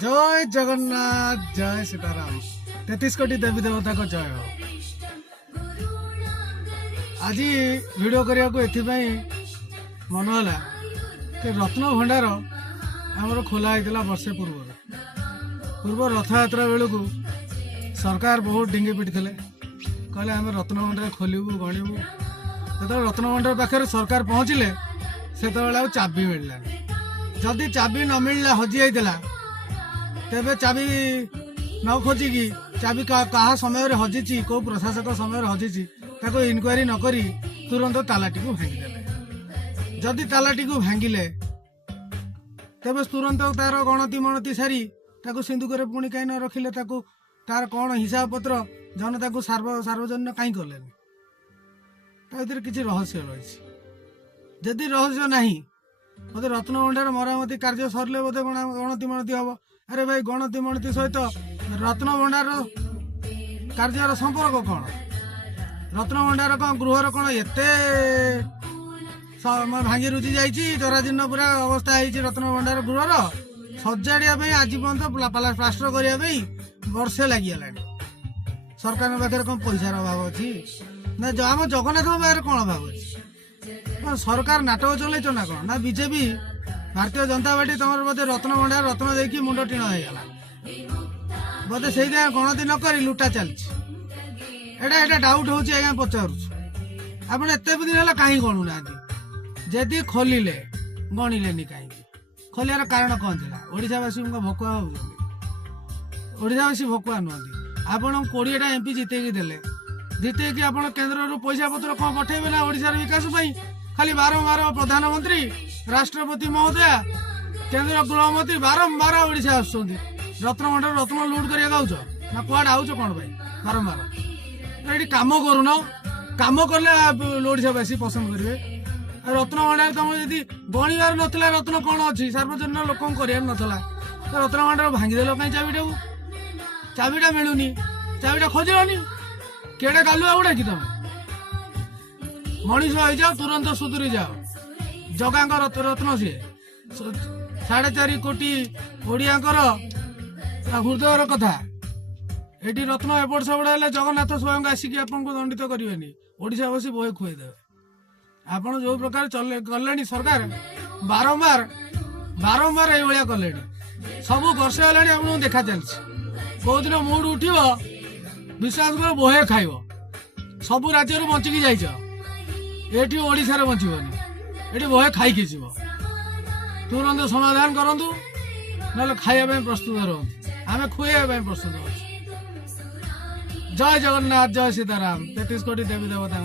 जय जगन्नाथ जय सीताराम 33 कोटी देवी देवता को जय हो। आज वीडियो करने को एथिपाई मन है कि रत्न भंडार आमर खोला होता वर्षे पूर्व रथ यात्रा बेलू सरकार बहुत डिंगी पिटी कहले आम रत्न भंडार खोलू गणिबू जो रत्न भंडार पाखे सरकार पहुँचले से चाबी मिलला जदि चाबी न मिलला हजि जाइला तेबे चाबी न खोजिकी चाबी कहा समय हजिची कौ प्रशासक समय हजिची ताको इनक्वारी नक तुरंत तालाटी को भांगिदेले जदि तालाटी को भांगिले तेबे तुरंत तार गणति मणति सारी ताको सिंधुक पुणी कहीं न रखिले ताको तार कौन हिसाब पत्र जनता को सार्वजनिक कहीं कले किसी रहस्य रही जदि रहस्य नहीं बोधे रत्न भंडार मरामती कार्य सरले बोधे गणति मणति हम अरे भाई गणति मणति सहित रत्न भंडार कार्यर संपर्क कौन रत्न भंडार कौन गृहर कौन एते भांगी रुचि जाइए जराजीर्ण पूरा अवस्था है रत्न भंडार गृहर सजाड़िया आज पर्यटन प्लास्टर करने वर्षे लगिगला सरकार पाखे कौन पैसार अभाव अच्छी ना आम जगन्नाथ पाखे कौन अभाव अच्छी सरकार नाटक चलैच ना कौन ना बीजेपी भारतीय जनता पार्टी तुम बोधे रत्न भंडार रत्न देखी मुंड टीण होगा बोधे से गणति नक लुटा चलती डाउट हो पचार आप दिन है कहीं गणुना जदि खोलिले गणिले कहीं खोलियार कारण कौन था ओडावासी भकुआ ओडावासी भकुआ नुहति आपण 20टा एमपी जितेकी देले जितेकी आप केन्द्र पैसा पत्र कौन पठेबे ना ओडिशार विकास खाली बारंबार प्रधानमंत्री राष्ट्रपति महोदय केंद्र गृहमंत्री बारंबार ओडिशा आसुँच रत्न भंडार रत्न लुट कर ना कुआड आउच कौन बारंबार ये कम करूना कम कले ओडावासी पसंद करेंगे रत्न भंडार तुम यदि गणिबार नाला रत्न कौन अच्छी सार्वजनिक लोक करार नाला रत्न भंडार भांगीदेल कहीं चाबिटा मिलूनी चाबिटा खोजलनी केड़े गालुआ गुड़ा कि तुम मनीष हो जाओ तुरंत सुधुरी जाओ जगांग रत्न सी 4.5 कोटी ओडियांकर हृदयर कथा ये रत्न एपट सब जगन्नाथ स्वयं आसिक आपको दंडित करेंगे ओडावासी बहे खुएदेवे आप जो प्रकार कले सरकार बारंबार बारंबार ये कले सब वर्षे है आपको देखा चलती कौ दिन मूड उठिब विश्वास कर बहे खाइब सबू राज्य बचिकी जाइछ एटी ओडिशारे बचबनी ये बहे खाई जीव तुरंत समाधान करूँ ना खाइबा प्रस्तुत रुहतु आम खुएबा प्रस्तुत। जय जगन्नाथ जय सीताराम 33 कोटी देवी देवता।